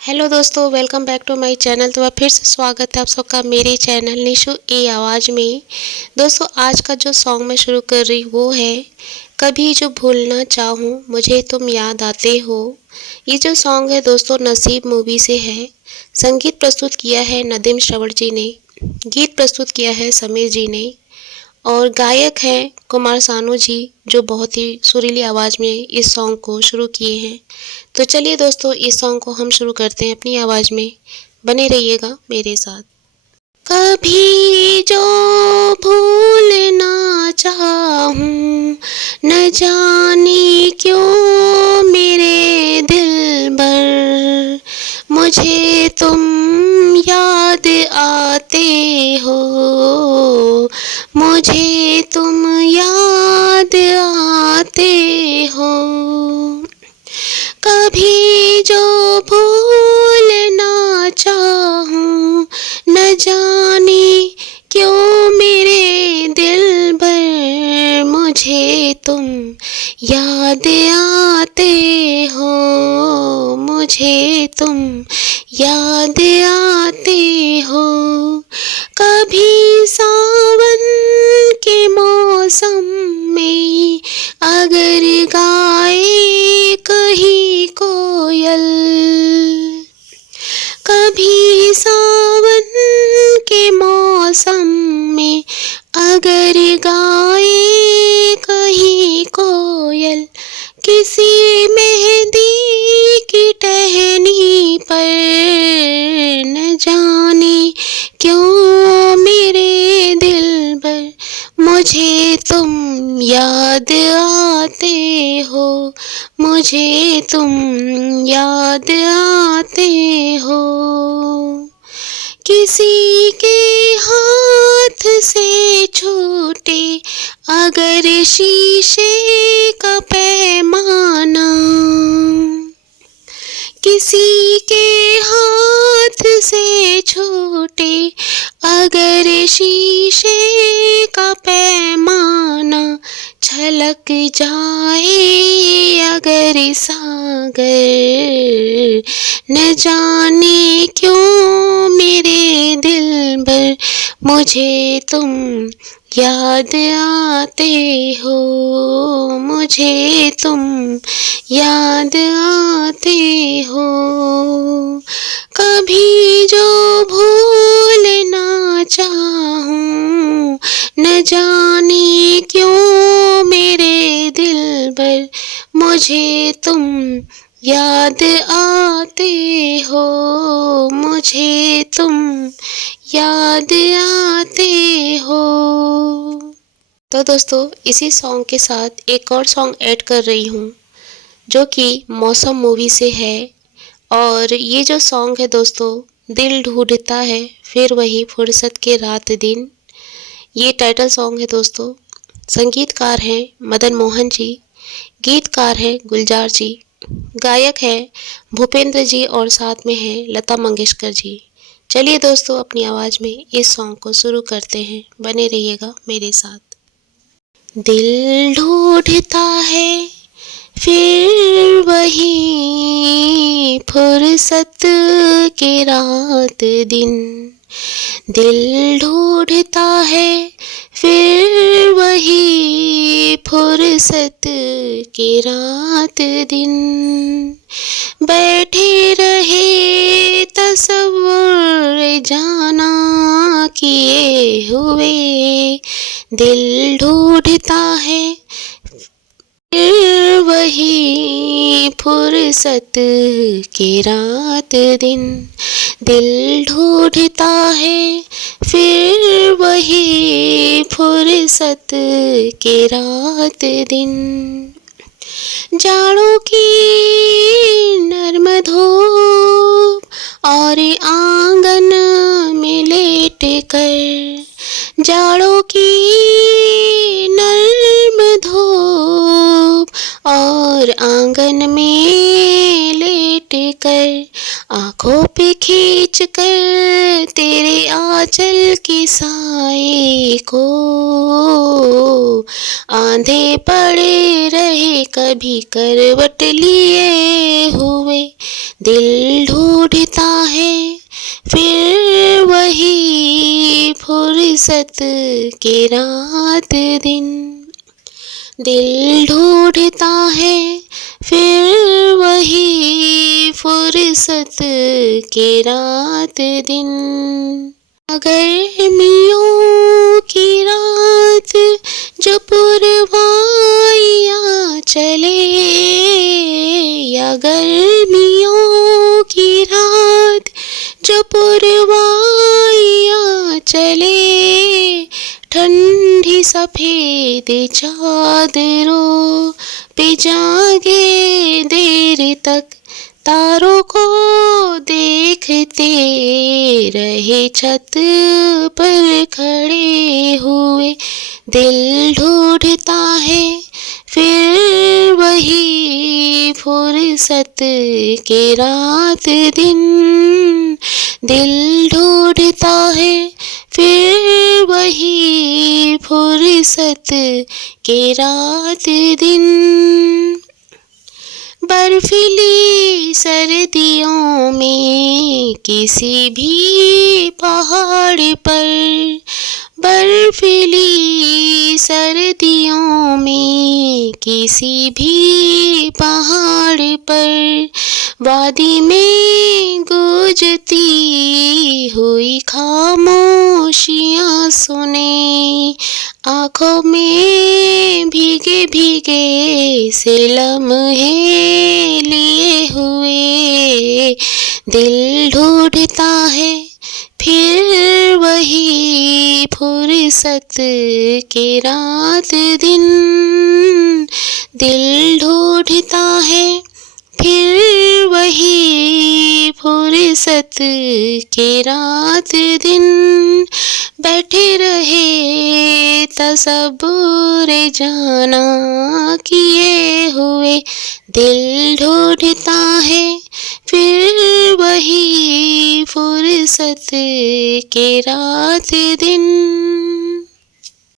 Hello दोस्तों, welcome back to my channel. तो फिर से स्वागत है आप सबका मेरे चैनल निशु ए आवाज़ में। दोस्तों, आज का जो सॉन्ग मैं शुरू कर रही हूँ वो है कभी जो भूलना चाहूँ मुझे तुम याद आते हो। ये जो सॉन्ग है दोस्तों नसीब मूवी से है। संगीत प्रस्तुत किया है नदीम श्रवण जी ने, गीत प्रस्तुत किया है समीर जी ने और गायक हैं कुमार सानू जी, जो बहुत ही सुरीली आवाज़ में इस सॉन्ग को शुरू किए हैं। तो चलिए दोस्तों, इस सॉन्ग को हम शुरू करते हैं अपनी आवाज़ में। बने रहिएगा मेरे साथ। कभी जो भूलना चाहूँ न जाने क्यों मेरे दिल भर मुझे तुम याद आते हो, मुझे तुम याद आते हो। कभी जो भूलना चाहूँ न जाने क्यों मेरे दिल भर मुझे तुम याद आते हो, मुझे तुम याद आते हो। कभी सावन के मौसम में अगर गाए कहीं कोयल, कभी सावन के मौसम में अगर गाए कहीं कोयल, किसी मेहंदी की टहनी पर न जाने क्यों मेरे दिल भर मुझे तुम याद आते हो, मुझे तुम याद आते हो। किसी के हाथ से छूटे अगर शीशे का पैमाना, किसी के हाथ से छूटे अगर शीशे का पैमाना, छलक जाए अगर सागर, न जाने क्यों मेरे दिल भर मुझे तुम याद आते हो, मुझे तुम याद आते हो। कभी जो भूलना चाहूँ न जाने क्यों मेरे दिल भर मुझे तुम याद आते हो, मुझे तुम याद आते हो। तो दोस्तों, इसी सॉन्ग के साथ एक और सॉन्ग ऐड कर रही हूँ जो कि मौसम मूवी से है। और ये जो सॉन्ग है दोस्तों, दिल ढूंढता है फिर वही फुर्सत के रात दिन, ये टाइटल सॉन्ग है दोस्तों। संगीतकार हैं मदन मोहन जी, गीतकार हैं गुलजार जी, गायक हैं भूपेंद्र जी और साथ में हैं लता मंगेशकर जी। चलिए दोस्तों, अपनी आवाज़ में इस सॉन्ग को शुरू करते हैं। बने रहिएगा मेरे साथ। दिल ढूंढता है फिर वही फुर्सत के रात दिन, दिल ढूंढता है फिर वही फुर्सत के रात दिन, बैठे रहे तसव्वुर जाना किए हुए, दिल ढूंढता है फिर वही फुर्सत के रात दिन, दिल ढूंढता है फिर वही फुर्सत के रात दिन। जाड़ों की नर्म धूप और आंगन में लेट कर, जाड़ों की नर्म धूप और आंगन में लेट कर आँखों पे खींच कर तेरे आंचल के साए को आंधे पड़े रहे कभी करवट लिए हुए। दिल ढूंढता है फिर वही फुर्सत के रात दिन। दिल ढूंढता है फिर वही फुर्सत के रात दिन। गर्मियों की रात जो पुरवाइयाँ चले, या गर्मियों की रात जो पुरवाइयाँ चले, ठंडी सफेद चादरों पे जागे देर तक तारों को देखते रहे छत पर खड़े हुए। दिल ढूंढता है फिर वही फुर्सत के रात दिन। दिल ढूंढता है फिर वही फुर्सत के रात दिन। बर्फीली सर्दियों में किसी भी पहाड़ पर, बर्फीली सर्दियों में किसी भी पहाड़ पर, वादी में गूंजती हुई खामोशियाँ सुने, आँखों में भीगे भीगे से लम्हे लिए हुए। दिल ढूंढता है फिर वही फुर्सत के रात दिन। दिल ढूंढता है फिर वही फुर्सत के रात दिन। बैठे रहे तसब्बुर जाना किए हुए, दिल ढूंढता है फिर वही फुर्सत के रात दिन।